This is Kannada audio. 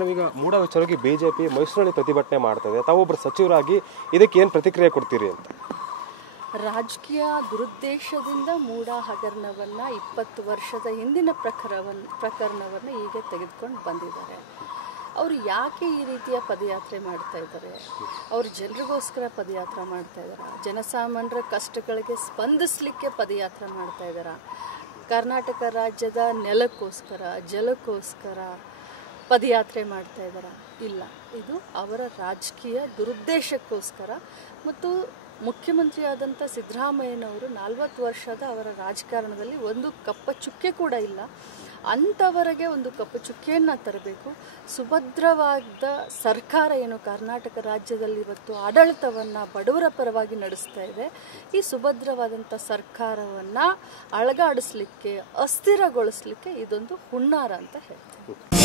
ಮೇಡಮ್, ಈಗ ಮೂಡ ವಿಚಾರವಾಗಿ ಬಿಜೆಪಿ ಮೈಸೂರಲ್ಲಿ ಪ್ರತಿಭಟನೆ ಮಾಡ್ತದೆ, ತಾವೊಬ್ಬರು ಸಚಿವರಾಗಿ ಇದಕ್ಕೆ ಏನು ಪ್ರತಿಕ್ರಿಯೆ ಕೊಡ್ತೀರಿ ಅಂತ? ರಾಜಕೀಯ ದುರುದ್ದೇಶದಿಂದ ಮೂಡ ಹಗರಣವನ್ನು 20 ವರ್ಷದ ಹಿಂದಿನ ಪ್ರಕರಣವನ್ನು ಈಗ ತೆಗೆದುಕೊಂಡು ಬಂದಿದ್ದಾರೆ. ಅವರು ಯಾಕೆ ಈ ರೀತಿಯ ಪದಯಾತ್ರೆ ಮಾಡ್ತಾ ಇದ್ದಾರೆ? ಅವರು ಜನರಿಗೋಸ್ಕರ ಪದಯಾತ್ರೆ ಮಾಡ್ತಾ ಇದ್ದಾರೆ? ಜನಸಾಮಾನ್ಯರ ಕಷ್ಟಗಳಿಗೆ ಸ್ಪಂದಿಸಲಿಕ್ಕೆ ಪದಯಾತ್ರೆ ಮಾಡ್ತಾ ಇದ್ದಾರೆ? ಕರ್ನಾಟಕ ರಾಜ್ಯದ ನೆಲಕ್ಕೋಸ್ಕರ, ಜಲಕ್ಕೋಸ್ಕರ ಪದಯಾತ್ರೆ ಮಾಡ್ತಾ ಇದ್ದಾರೆ? ಇಲ್ಲ, ಇದು ಅವರ ರಾಜಕೀಯ ದುರುದ್ದೇಶಕ್ಕೋಸ್ಕರ. ಮತ್ತು ಮುಖ್ಯಮಂತ್ರಿ ಆದಂಥ ಸಿದ್ದರಾಮಯ್ಯನವರು 40 ವರ್ಷದ ಅವರ ರಾಜಕಾರಣದಲ್ಲಿ ಒಂದು ಕಪ್ಪ ಚುಕ್ಕೆ ಕೂಡ ಇಲ್ಲ. ಅಂಥವರೆಗೆ ಒಂದು ಕಪ್ಪು ಚುಕ್ಕೆಯನ್ನು ತರಬೇಕು. ಸುಭದ್ರವಾದ ಸರ್ಕಾರ ಏನು ಕರ್ನಾಟಕ ರಾಜ್ಯದಲ್ಲಿ ಇವತ್ತು ಆಡಳಿತವನ್ನು ಬಡವರ ಪರವಾಗಿ ನಡೆಸ್ತಾ ಇದೆ, ಈ ಸುಭದ್ರವಾದಂಥ ಸರ್ಕಾರವನ್ನು ಅಳಗಾಡಿಸ್ಲಿಕ್ಕೆ, ಅಸ್ಥಿರಗೊಳಿಸ್ಲಿಕ್ಕೆ ಇದೊಂದು ಹುನ್ನಾರ ಅಂತ ಹೇಳ್ತೀನಿ.